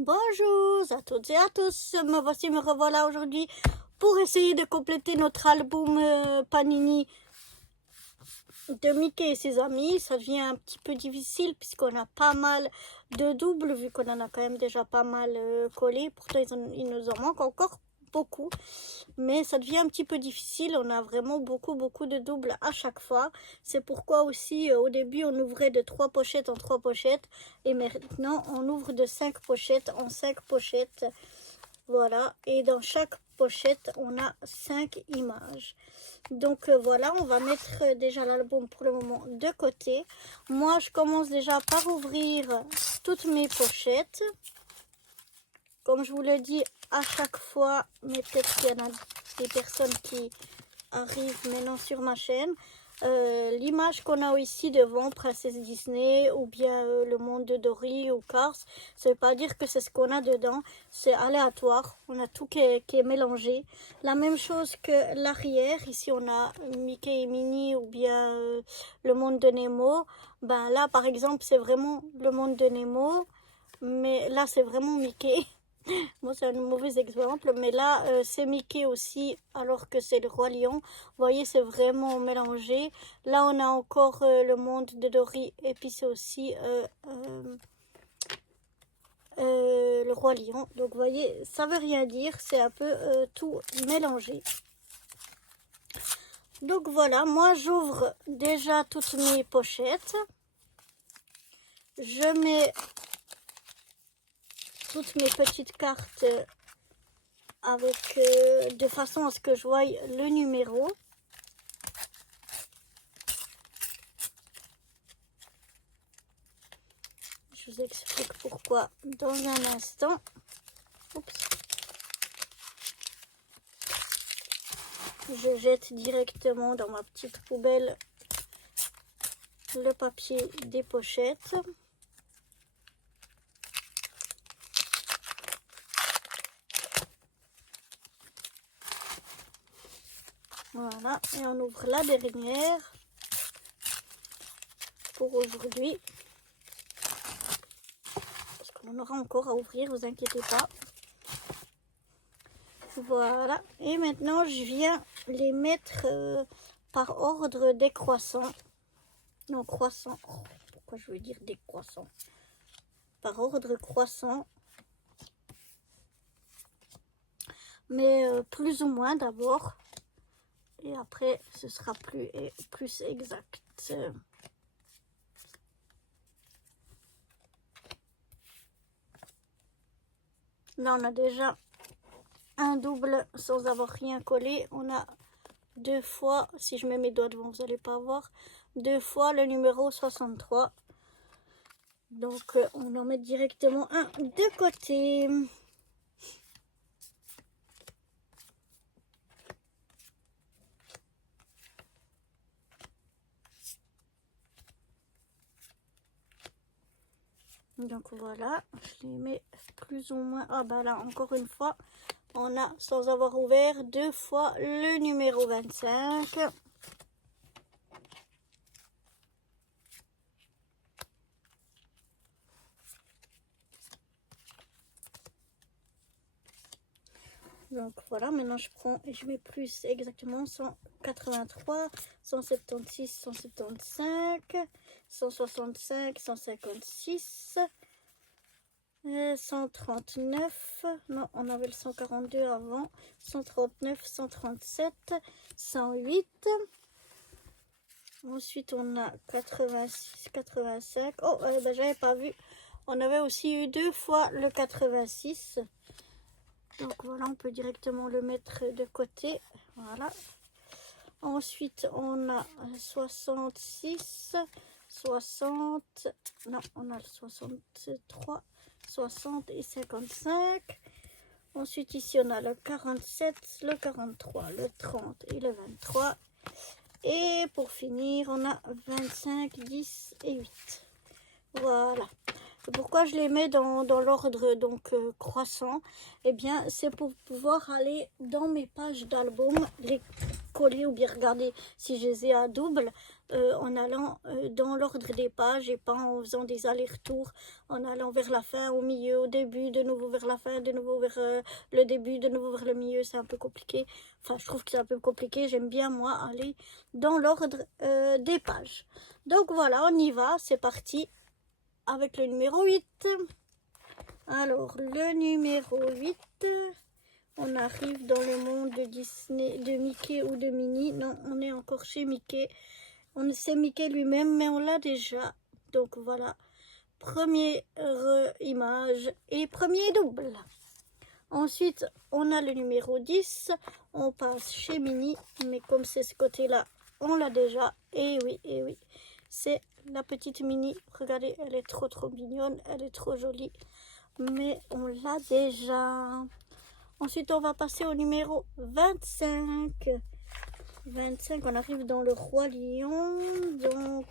Bonjour à toutes et à tous, me revoilà aujourd'hui pour essayer de compléter notre album Panini de Mickey et ses amis. Ça devient un petit peu difficile puisqu'on a pas mal de doubles vu qu'on en a quand même déjà pas mal collé. Pourtant il nous en manque encore beaucoup, mais ça devient un petit peu difficile. On a vraiment beaucoup de doubles à chaque fois. C'est pourquoi aussi au début on ouvrait de 3 pochettes en 3 pochettes et maintenant on ouvre de 5 pochettes en 5 pochettes. Voilà, et dans chaque pochette on a 5 images. Donc voilà, on va mettre déjà l'album pour le moment de côté. Moi je commence déjà par ouvrir toutes mes pochettes. Comme je vous l'ai dit à chaque fois, mais peut-être qu'il y en a des personnes qui arrivent maintenant sur ma chaîne. L'image qu'on a ici devant, Princesse Disney ou bien le monde de Dory ou Cars, ça ne veut pas dire que c'est ce qu'on a dedans, c'est aléatoire, on a tout qui est mélangé. La même chose que l'arrière, ici on a Mickey et Minnie ou bien le monde de Nemo. Ben là par exemple c'est vraiment le monde de Nemo, mais là c'est vraiment Mickey. Bon, c'est un mauvais exemple, mais là, c'est Mickey aussi, alors que c'est le Roi Lion. Vous voyez, c'est vraiment mélangé. Là, on a encore le monde de Dory, et puis c'est aussi le Roi Lion. Donc, vous voyez, ça veut rien dire, c'est un peu tout mélangé. Donc, voilà, moi, j'ouvre déjà toutes mes pochettes. Je mets toutes mes petites cartes avec de façon à ce que je voie le numéro. Je vous explique pourquoi dans un instant. Oups. Je jette directement dans ma petite poubelle le papier des pochettes. Voilà, et on ouvre la dernière pour aujourd'hui. Parce qu'on en aura encore à ouvrir, vous inquiétez pas. Voilà, et maintenant je viens les mettre par ordre décroissant. Non, croissant. Oh, pourquoi je veux dire décroissant? Par ordre croissant. Mais plus ou moins d'abord. Et après, ce sera plus exact. Là, on a déjà un double sans avoir rien collé. On a deux fois, si je mets mes doigts devant, vous n'allez pas voir, deux fois le numéro 63. Donc, on en met directement un de côté. Donc voilà, je les mets plus ou moins. Ah bah là, encore une fois, on a, sans avoir ouvert, deux fois le numéro 25. Donc voilà, maintenant je prends et je mets plus exactement 183, 176, 175, 165, 156, 139, non, on avait le 142 avant, 139, 137, 108. Ensuite, on a 86, 85. Oh, ben, j'avais pas vu. On avait aussi eu deux fois le 86. Donc voilà, on peut directement le mettre de côté. Voilà. Ensuite, on a 66, 60. Non, on a le 63, 60 et 55. Ensuite, ici, on a le 47, le 43, le 30 et le 23. Et pour finir, on a 25, 10 et 8. Voilà. Pourquoi je les mets dans l'ordre donc croissant? Eh bien, c'est pour pouvoir aller dans mes pages d'album, les coller ou bien regarder si je les ai à double en allant dans l'ordre des pages et pas en faisant des allers-retours, en allant vers la fin, au milieu, au début, de nouveau vers la fin, de nouveau vers le début, de nouveau vers le milieu. C'est un peu compliqué. Enfin, je trouve que c'est un peu compliqué. J'aime bien, moi, aller dans l'ordre des pages. Donc voilà, on y va. C'est parti avec le numéro 8. Alors, le numéro 8, on arrive dans le monde de Disney, de Mickey ou de Minnie. Non, on est encore chez Mickey. C'est Mickey lui-même, mais on l'a déjà. Donc voilà, première image et premier double. Ensuite, on a le numéro 10. On passe chez Minnie, mais comme c'est ce côté-là, on l'a déjà. Et oui, c'est la petite Minnie. Regardez, elle est trop mignonne, elle est trop jolie. Mais on l'a déjà. Ensuite, on va passer au numéro 25. 25, on arrive dans le Roi Lion. Donc,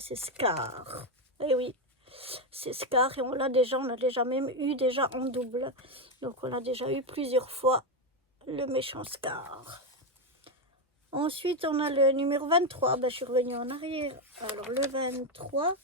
c'est Scar. Et oui, c'est Scar et on l'a déjà. On a déjà même eu déjà en double. Donc, on a déjà eu plusieurs fois le méchant Scar. Ensuite, on a le numéro 23. Je suis revenue en arrière. Alors, le 23.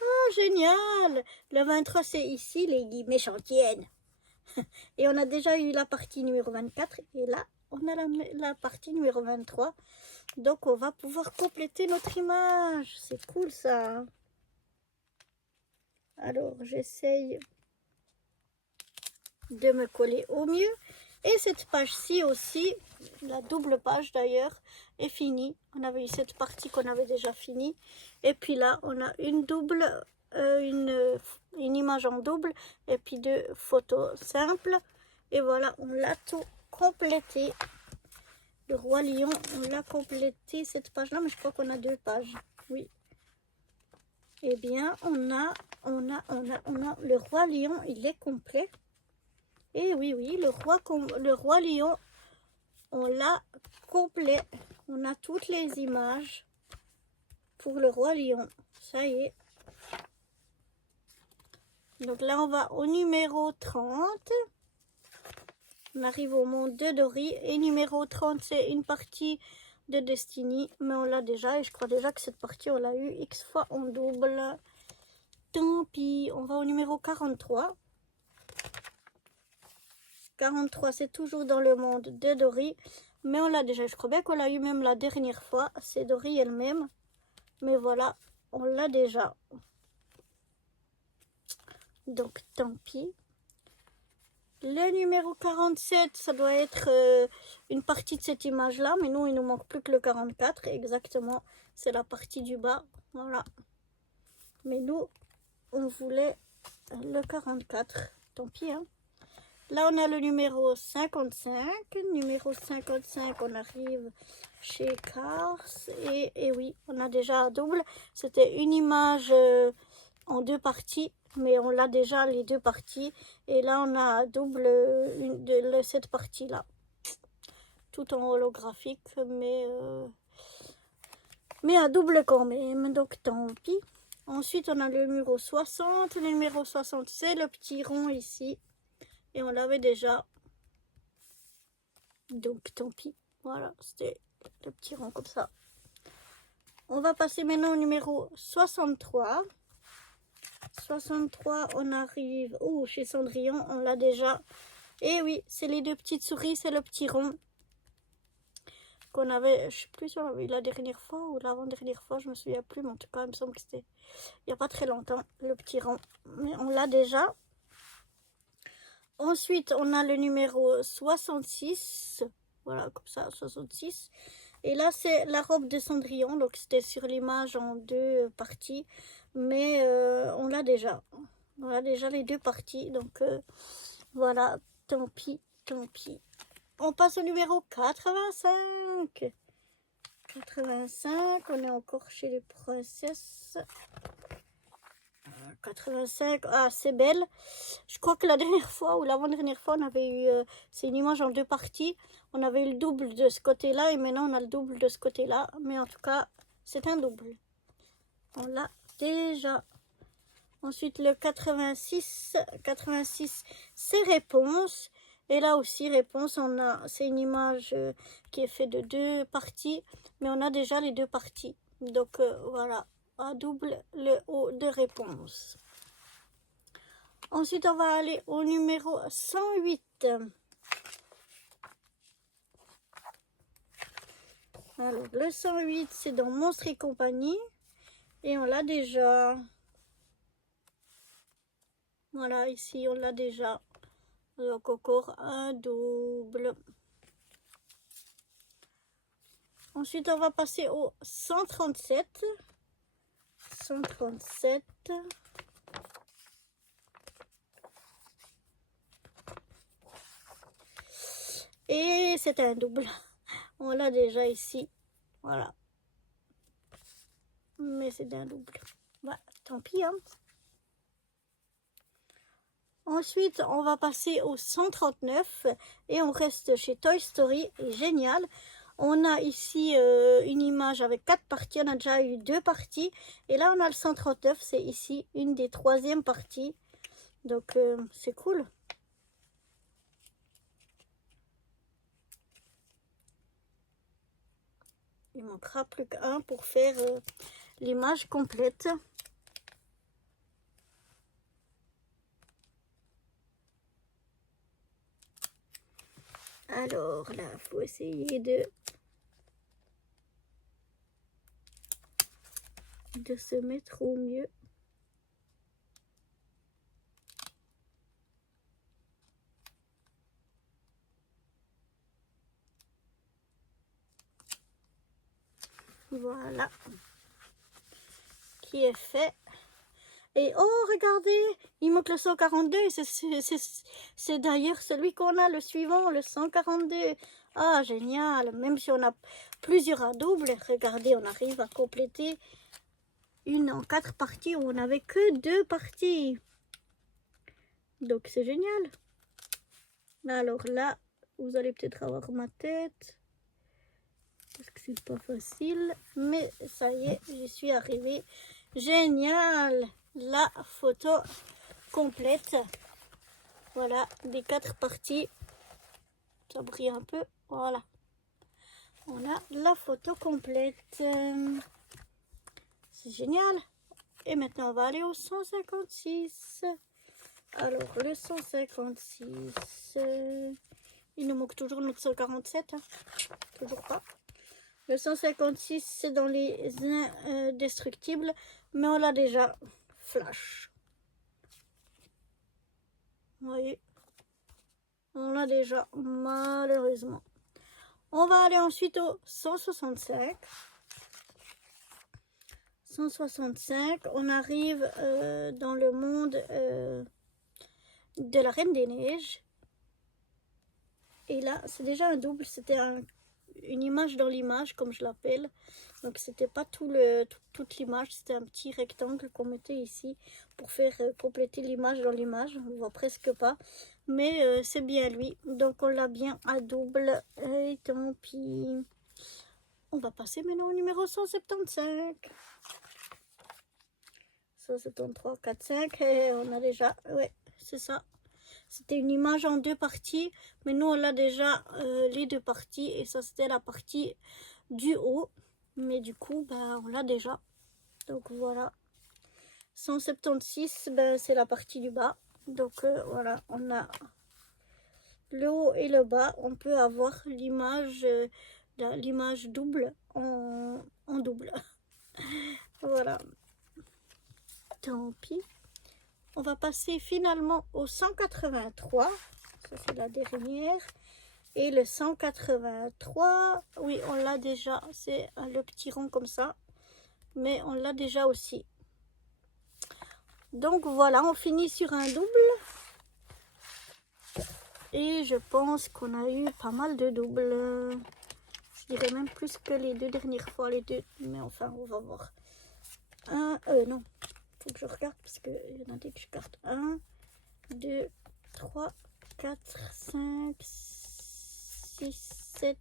Oh, génial! Le 23, c'est ici, les méchantiennes. Et on a déjà eu la partie numéro 24. Et là, on a la partie numéro 23. Donc, on va pouvoir compléter notre image. C'est cool, ça. Alors, j'essaye de me coller au mieux. Et cette page-ci aussi, la double page d'ailleurs, est finie. On avait eu cette partie qu'on avait déjà finie. Et puis là, on a une double, une image en double. Et puis deux photos simples. Et voilà, on l'a tout complété. Le Roi Lion, on l'a complété cette page-là, mais je crois qu'on a deux pages. Oui. Eh bien, on a le Roi Lion, il est complet. Et oui, le Roi Lion, on l'a complet. On a toutes les images pour le Roi Lion. Ça y est. Donc là, on va au numéro 30. On arrive au monde de Dory. Et numéro 30, c'est une partie de Destiny. Mais on l'a déjà. Et je crois déjà que cette partie, on l'a eu X fois en double. Tant pis. On va au numéro 43. 43, c'est toujours dans le monde de Dory. Mais on l'a déjà. Je crois bien qu'on l'a eu même la dernière fois. C'est Dory elle-même. Mais voilà, on l'a déjà. Donc, tant pis. Le numéro 47, ça doit être une partie de cette image-là. Mais nous, il nous manque plus que le 44. Exactement, c'est la partie du bas. Voilà. Mais nous, on voulait le 44. Tant pis, hein. Là, on a le numéro 55. Numéro 55, on arrive chez Cars. Et oui, on a déjà un double. C'était une image en deux parties. Mais on l'a déjà les deux parties. Et là, on a un double de cette partie-là. Tout en holographique. Mais un double quand même. Donc, tant pis. Ensuite, on a le numéro 60. Le numéro 60, c'est le petit rond ici. Et on l'avait déjà. Donc, tant pis. Voilà, c'était le petit rond comme ça. On va passer maintenant au numéro 63. 63, on arrive. Oh, chez Cendrillon, on l'a déjà. Et oui, c'est les deux petites souris, c'est le petit rond. Qu'on avait, je sais plus si on l'avait eu la dernière fois ou l'avant-dernière fois, je me souviens plus, mais en tout cas, il me semble que c'était il n'y a pas très longtemps, le petit rond. Mais on l'a déjà. Ensuite, on a le numéro 66. Voilà, comme ça, 66. Et là, c'est la robe de Cendrillon. Donc, c'était sur l'image en deux parties. Mais on l'a déjà. On a déjà les deux parties. Donc, voilà. Tant pis, tant pis. On passe au numéro 85. 85. On est encore chez les princesses. 85, ah c'est belle. Je crois que la dernière fois ou l'avant-dernière fois on avait eu, c'est une image en deux parties. On avait eu le double de ce côté-là et maintenant on a le double de ce côté-là. Mais en tout cas, c'est un double. On l'a déjà. Ensuite, le 86, c'est réponse. Et là aussi, réponse, c'est une image qui est faite de 2 parties, mais on a déjà les 2 parties. Donc voilà, à double le haut de réponse. Ensuite, on va aller au numéro 108. Alors, le 108, c'est dans Monstres et compagnie. Et on l'a déjà. Voilà, ici, on l'a déjà. Donc, encore un double. Ensuite, on va passer au 137. 137. Et c'est un double. On l'a déjà ici. Voilà. Mais c'est un double. Bah, tant pis, hein. Ensuite, on va passer au 139 et on reste chez Toy Story. Et génial. On a ici une image avec 4 parties. On a déjà eu 2 parties. Et là, on a le 139. C'est ici une des 3e parties. Donc, c'est cool. Il manquera plus qu'un pour faire l'image complète. Alors là, il faut essayer de se mettre au mieux. Voilà. Qui est fait. Et oh, regardez, il manque le 142. C'est d'ailleurs celui qu'on a, le suivant, le 142. Ah, génial. Même si on a plusieurs à double, regardez, on arrive à compléter une en 4 parties où on n'avait que 2 parties. Donc, c'est génial. Alors là, vous allez peut-être avoir ma tête. Parce que c'est pas facile. Mais ça y est, j'y suis arrivée. Génial. La photo complète. Voilà, des 4 parties. Ça brille un peu. Voilà. On a la photo complète. C'est génial. Et maintenant, on va aller au 156. Alors, le 156. Il nous manque toujours notre 147. Hein. Toujours pas. Le 156, c'est dans les indestructibles. Mais on l'a déjà. Flash. Vous voyez, on l'a déjà, malheureusement. On va aller ensuite au 165. 165, on arrive dans le monde de la Reine des Neiges. Et là, c'est déjà un double, c'était une image dans l'image, comme je l'appelle. Donc, c'était pas toute l'image, c'était un petit rectangle qu'on mettait ici pour faire compléter l'image dans l'image. On ne voit presque pas, mais c'est bien lui. Donc, on l'a bien à double. Et tant pis. On va passer maintenant au numéro 175. 173, 4, 5. Et on a déjà, ouais, c'est ça. C'était une image en 2 parties, mais nous on a déjà les 2 parties et ça c'était la partie du haut, mais du coup ben, on l'a déjà. Donc voilà, 176 ben, c'est la partie du bas. Donc voilà, on a le haut et le bas. On peut avoir l'image double en double. Voilà, tant pis. On va passer finalement au 183. Ça, c'est la dernière. Et le 183, oui, on l'a déjà. C'est le petit rond comme ça. Mais on l'a déjà aussi. Donc voilà, on finit sur un double. Et je pense qu'on a eu pas mal de doubles. Je dirais même plus que les 2 dernières fois, les 2. Mais enfin, on va voir. Non. Faut que je regarde parce qu'il y en a des que je garde. 1, 2, 3, 4, 5, 6, 7,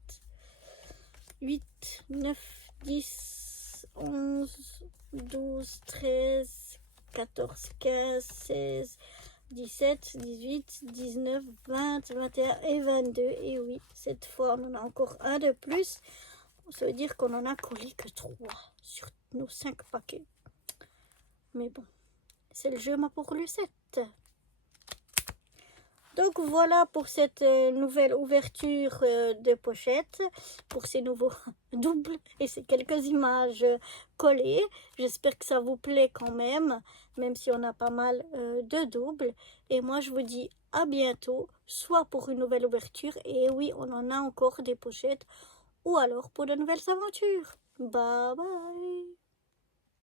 8, 9, 10, 11, 12, 13, 14, 15, 16, 17, 18, 19, 20, 21 et 22. Et oui, cette fois, on en a encore un de plus. Ça veut dire qu'on en a collé que 3 sur nos 5 paquets. Mais bon, c'est le jeu, moi, pour le 7. Donc voilà pour cette nouvelle ouverture de pochette, pour ces nouveaux doubles et ces quelques images collées. J'espère que ça vous plaît quand même si on a pas mal de doubles. Et moi je vous dis à bientôt, soit pour une nouvelle ouverture, et oui on en a encore des pochettes, ou alors pour de nouvelles aventures. Bye bye.